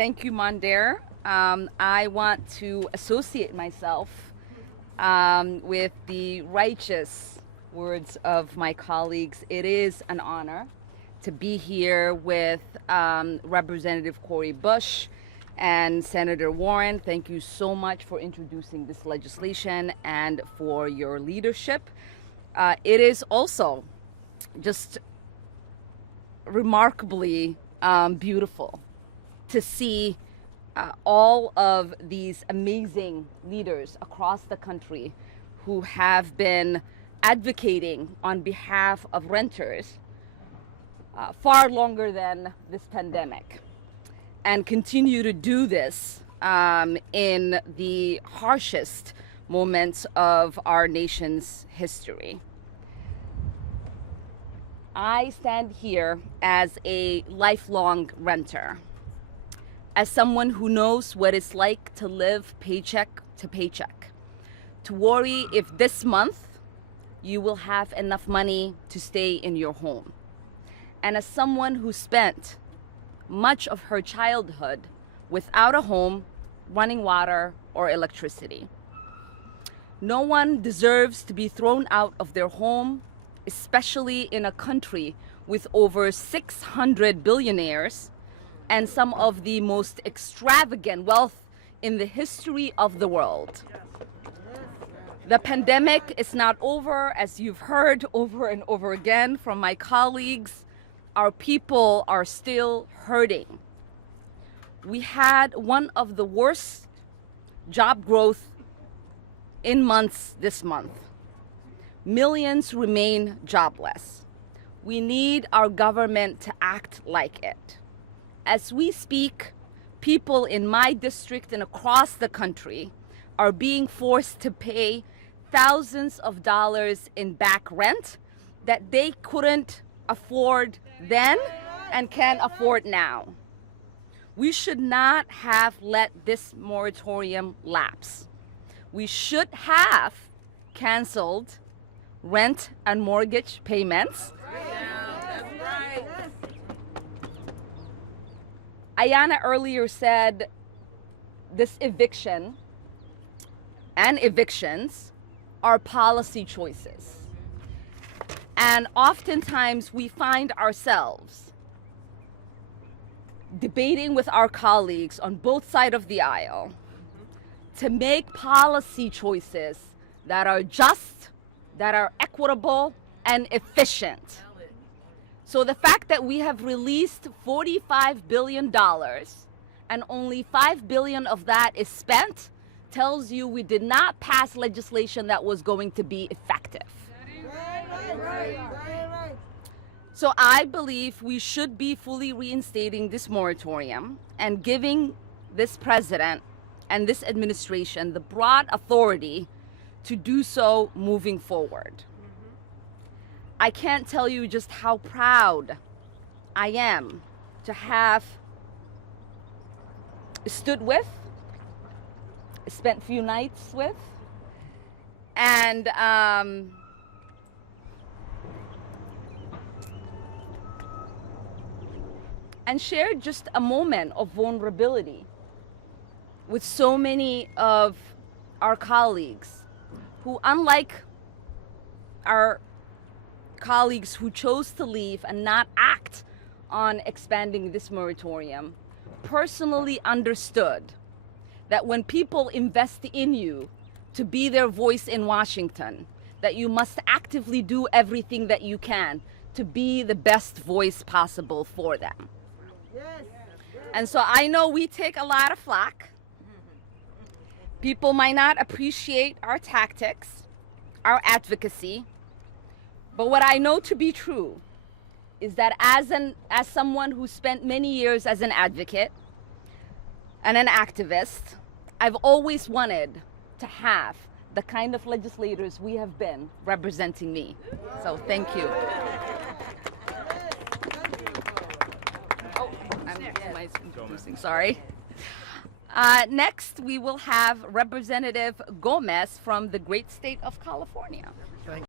Thank you, Mondaire. I want to associate myself with the righteous words of my colleagues. It is an honor to be here with Representative Cori Bush and Senator Warren. Thank you so much for introducing this legislation and for your leadership. It is also just remarkably beautiful to see all of these amazing leaders across the country who have been advocating on behalf of renters far longer than this pandemic, and continue to do this in the harshest moments of our nation's history. I stand here as a lifelong renter, as someone who knows what it's like to live paycheck to paycheck, to worry if this month you will have enough money to stay in your home. And as someone who spent much of her childhood without a home, running water, or electricity. No one deserves to be thrown out of their home, especially in a country with over 600 billionaires and some of the most extravagant wealth in the history of the world. The pandemic is not over, as you've heard over and over again from my colleagues. Our people are still hurting. We had one of the worst job growth in months this month. Millions remain jobless. We need our government to act like it. As we speak, people in my district and across the country are being forced to pay thousands of dollars in back rent that they couldn't afford then and can afford now. We should not have let this moratorium lapse. We should have canceled rent and mortgage payments. Ayanna earlier said this eviction and evictions are policy choices. And oftentimes we find ourselves debating with our colleagues on both sides of the aisle to make policy choices that are just, that are equitable, and efficient. So the fact that we have released $45 billion and only $5 billion of that is spent tells you we did not pass legislation that was going to be effective. So I believe we should be fully reinstating this moratorium and giving this president and this administration the broad authority to do so moving forward. I can't tell you just how proud I am to have stood with, spent a few nights with, and shared just a moment of vulnerability with so many of our colleagues who, unlike our colleagues who chose to leave and not act on expanding this moratorium, personally understood that when people invest in you to be their voice in Washington, that you must actively do everything that you can to be the best voice possible for them. And so I know we take a lot of flack. People might not appreciate our tactics, our advocacy, but what I know to be true is that as someone who spent many years as an advocate and an activist, I've always wanted to have the kind of legislators we have been representing me. So thank you. Oh, I'm introducing, sorry. Next, we will have Representative Gomez from the great state of California.